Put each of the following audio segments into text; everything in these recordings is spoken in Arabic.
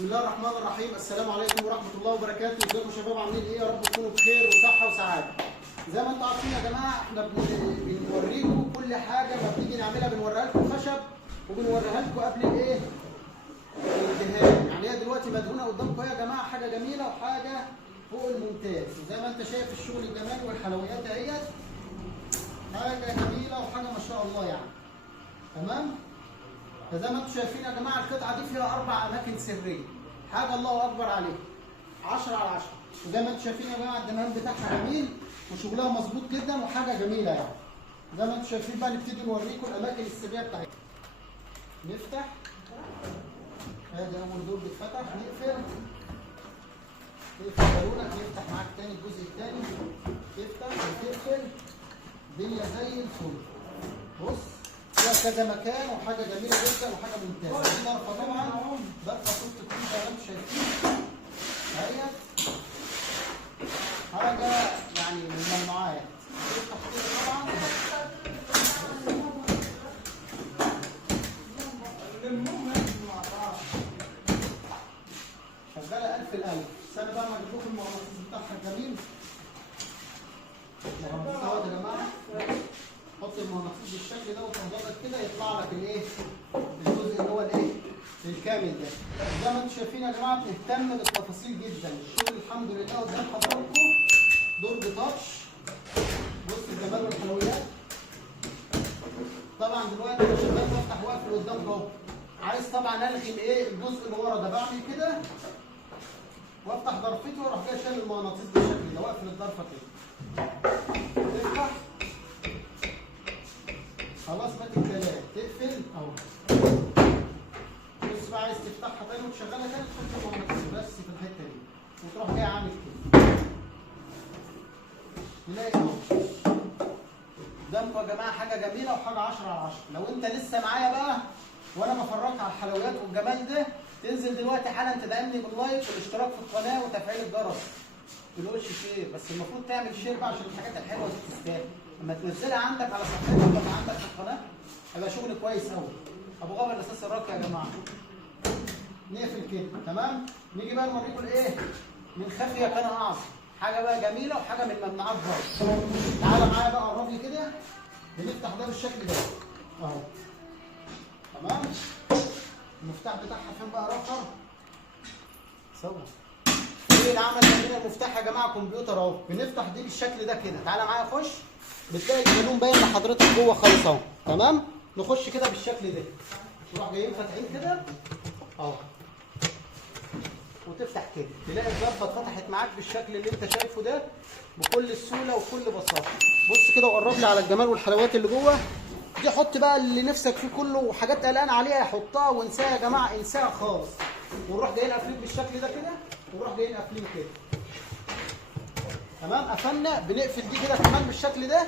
بسم الله الرحمن الرحيم. السلام عليكم ورحمه الله وبركاته. ازيكم يا شباب؟ عاملين ايه؟ يا رب تكونوا بخير وصحه وسعاده. زي ما انتم عارفين يا جماعه احنا بنوريكم كل حاجه ما بنيجي نعملها، بنوريها لكم خشب وبنوريها لكم قبل الايه؟ الدهان. يعني هي دلوقتي مدهونه قدامكم يا جماعه، حاجه جميله وحاجه فوق الممتاز. وزي ما انت شايف الشغل الجمالي والحلويات اهيت، حاجه جميله وحاجه ما شاء الله يعني. تمام؟ فزي ما انتم شايفين يا جماعه القطعه دي فيها 4 اماكن سريه، حاجه الله اكبر عليها، 10 على 10. وزي ما انتم شايفين يا جماعه الدهان بتاعها جميل وشغلها مظبوط جدا وحاجه جميله يعني. زي ما انتم شايفين بقى نبتدي نوريكم الاماكن السريه بتاعتها. نفتح، ادي اول دور بيتفتح، نقفل بالونك، نفتح معاك تاني الجزء الثاني، تفتح وتقفل، الدنيا زي الفل. بص فيها كذا مكان وحاجه جميله جدا وحاجه ممتازه. دي ضرفه طبعا، ضرفه صوت تكون زي ما انتم شايفين اهيت، حاجه يعني من الممنوعات. تفتح كده طبعا شغاله 1000 الألف. استنى بقى ما اجيب لكم المغناطيس بتاعها الجميل. المغناطيس اهوت يا جماعه، حط المغناطيس بالشكل ده وتضغط كده يطلع لك الايه؟ الجزء اللي هو الايه؟ الكامل ده. زي ما انتم شايفين يا جماعه بنهتم بالتفاصيل جدا. الشغل الحمد لله قدام حضراتكم دور بتاتش. بص الجمال والحلويات. طبعا دلوقتي انا شغال بفتح واقفل قدامكم اهو. عايز طبعا الغي الايه؟ الجزء اللي ورا ده، بعمل كده وافتح ضرفتي واروح جاي شايل المغناطيس بالشكل ده واقفل الضرفه كده. تفتح خلاص مات الكلام، تقفل اهو. بص بقى عايز تفتحها تاني وتشغلها تاني تحط المغناطيس بس في الحته دي وتروح جاي عامل كده. تلاقي اهو قدامكم يا جماعه حاجه جميله وحاجه 10 على 10. لو انت لسه معايا بقى وانا بفرجك على الحلويات والجمال ده، تنزل دلوقتي حالا تدعمني باللايك والاشتراك في القناه وتفعيل الجرس. ما تقولش شير، بس المفروض تعمل شير بقى عشان الحاجات الحلوه دي تستاهل. لما تنزلها عندك على صفحتك ولا عندك في القناه هيبقى شغل كويس قوي. ابو غابر الاساس الراقي يا جماعه. نقفل كده تمام. نيجي بقى نوريكم الايه؟ من خفيه كان اعظم. حاجه بقى جميله وحاجه من الممنوعات برضه. تعالى معايا بقى قرب لي كده. بنفتح ده بالشكل ده اهو. تمام؟ المفتاح بتاعها فين بقى رقم؟ صور. ايه اللي عمل عندنا المفتاح يا جماعه؟ كمبيوتر اهو. بنفتح دي بالشكل ده كده. تعالى معايا خش. بتلاقي الجالون باين لحضرتك جوه خالص اهو. تمام؟ نخش كده بالشكل ده. نروح جايين فاتحين كده اهو. وتفتح كده. تلاقي الضربه اتفتحت معاك بالشكل اللي انت شايفه ده بكل سهوله وكل بساطه. بص كده وقرب لي على الجمال والحلويات اللي جوه. دي حط بقى اللي نفسك فيه كله، وحاجات قلقان عليها حطها وانساها يا جماعه، انساها خالص. ونروح جايين قافلين بالشكل ده كده ونروح جايين قافلين كده. تمام؟ قفلنا. بنقفل دي كده كمان بالشكل ده.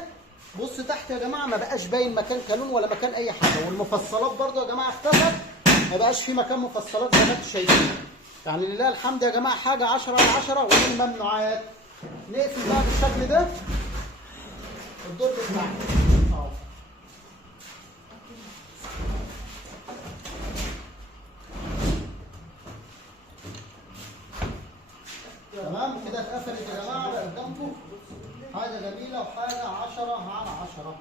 بص تحت يا جماعه ما بقاش باين مكان كالون ولا مكان اي حاجه. والمفصلات برده يا جماعه اختفت، ما بقاش في مكان مفصلات زي ما انتم شايفين. يعني لله الحمد يا جماعه حاجه 10 على 10 ومن الممنوعات. نقفل بقى بالشكل ده الدور بتاعنا اهو. تمام كده اتقفلت يا جماعه بقى قدامكم حاجه جميله وحاجه 10 على 10.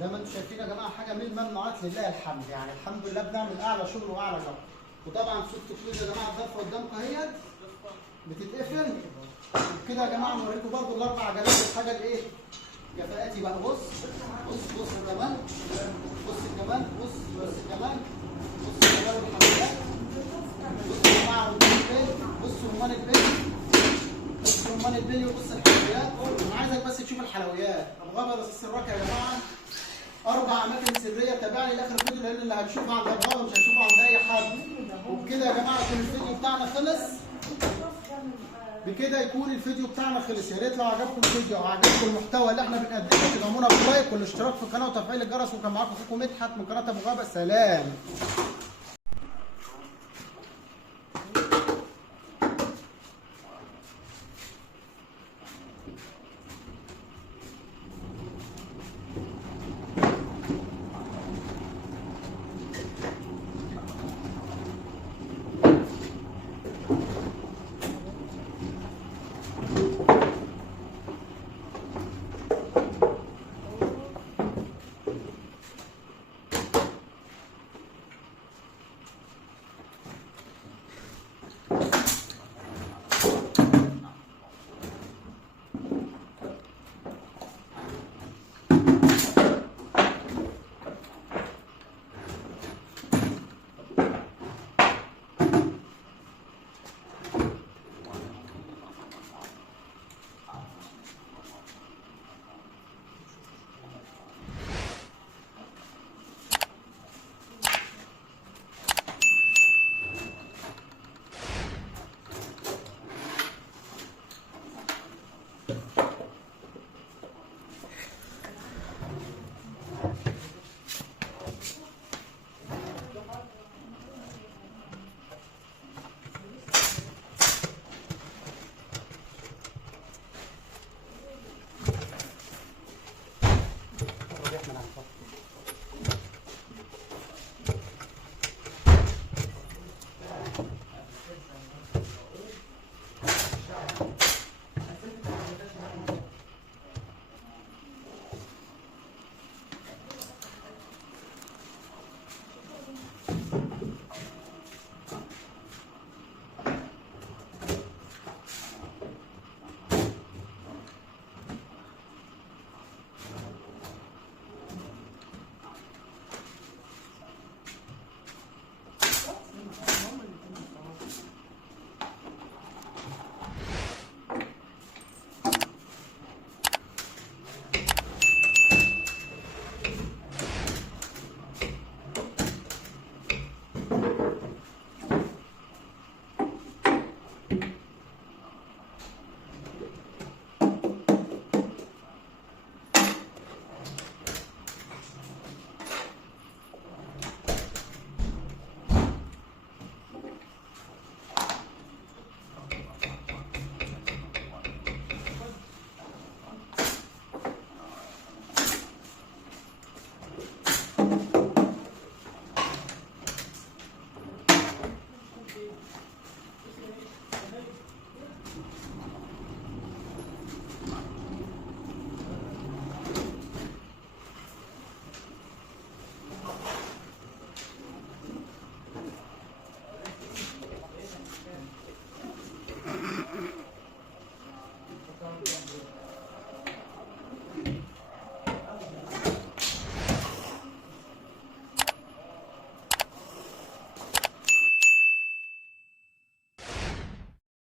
زي ما انتم شايفين يا جماعه حاجه من الممنوعات لله الحمد. يعني الحمد لله بنعمل اعلى شغل واعلى جوده. وطبعا صوت تكويز يا جماعه الضرفه قدامكم اهيت بتتقفل كده يا جماعه. نوريكم برضه الاربع عجلات الحاجه الايه؟ كفاءاتي بقى. بص بص بص الجمال، بص الجمال، بص بص الجمال، بص الجمال والحلويات. بص يا جماعه رمان البيل، بص رمان البيل، بص رمان البيل وبص الحلويات. انا عايزك بس تشوف الحلويات. ابو غابر الاساس الراقي يا جماعه. 4 اماكن سريه. تابعني لاخر الفيديو لان اللي هتشوفه عند ابو غابر مش هتشوفه عند اي حد. وبكده يا جماعه يكون الفيديو بتاعنا خلص. بكده يكون الفيديو بتاعنا خلص. يا ريت لو عجبكم الفيديو او عجبكم المحتوى اللي احنا بنقدمه تدعمونا باللايك والاشتراك في القناه وتفعيل الجرس. وكان معاكم اخوكم مدحت من قناه ابو غابر. سلام.